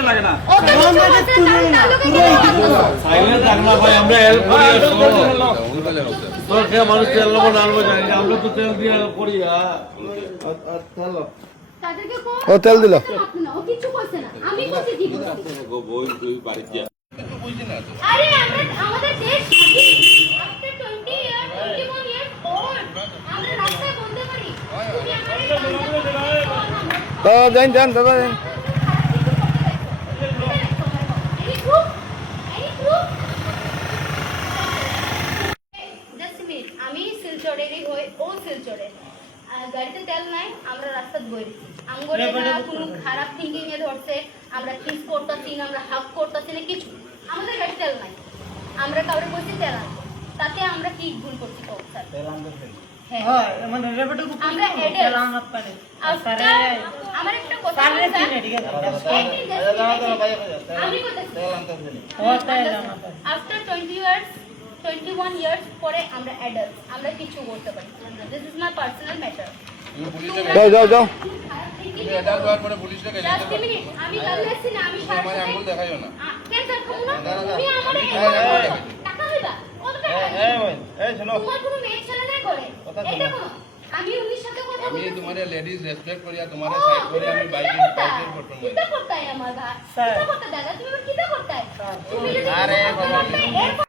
বুঝতে লাগে না সাইলেন্ট থাকনা ভাই আমরা হেল্প করি তোর কে মানুষ তেল নেবো না আনবো জানি না আমরা তো তেল দিয়ে হেল্প করি চলো তাদেরকে ও তেল দিল ও কিছু করছে না আমি করছি কি বই তুই বাড়ি যা আরে আমাদের দেশ স্বাধীন আফটার 20 ইয়ার 21 ইয়ার ওল্ড আমরা রাস্তায় বলতে পারি তুমি আমারে তো যান যান দাদা যান এনি প্রুফ জাস্ট মিনিট আমি শিলচরেরই হই ও শিলচরে গাড়িতে তেল নাই আমরা রাস্তা বইছি আমগরে না কোনো খারাপ থিংকিং এ ধরছে আমরা কিস করতেছি না আমরা হাফ করতেছি না কিছু আমাদের গাড়ি তেল নাই আমরা কাউরে বলছি তেল আনতে তাতে আমরা কি ভুল করছি কও স্যার তেল আনতে হ্যাঁ মানে রেবেটে আমরা তেল আনতে পারে আমার একটা কথা স্যার আমি কইতাছি তেল আনতে আফটার 20 ইয়ার্স 21 ইয়ার্স পরে আমরা অ্যাডাল্ট আমরা কিছু করতে পারি this is my personal matter যাও যাও যাও তুমি অ্যাডাল্ট হওয়ার পরে পুলিশকে গেলে জাস্ট মিনিট আমি কাললেছি না আমি সারা আমার আঙ্গুল দেখাইও না কেন দেখাবো না তুমি আমারে টাকা হইবা কত টাকা এই শোনো তোমার কোনো মেয়ে ছেলে না করে এটা কোন আমি উনির সাথে কথা আমি বলছি তোমারে লেডিজ রেসপেক্ট করি আর তোমারে সাইড করি আমি বাইকের ফটো মই কিটা করতাই আমার ভাই কিটা করতে দাদা তুমি কিটা করতাই তুমি যদি আরে বাবা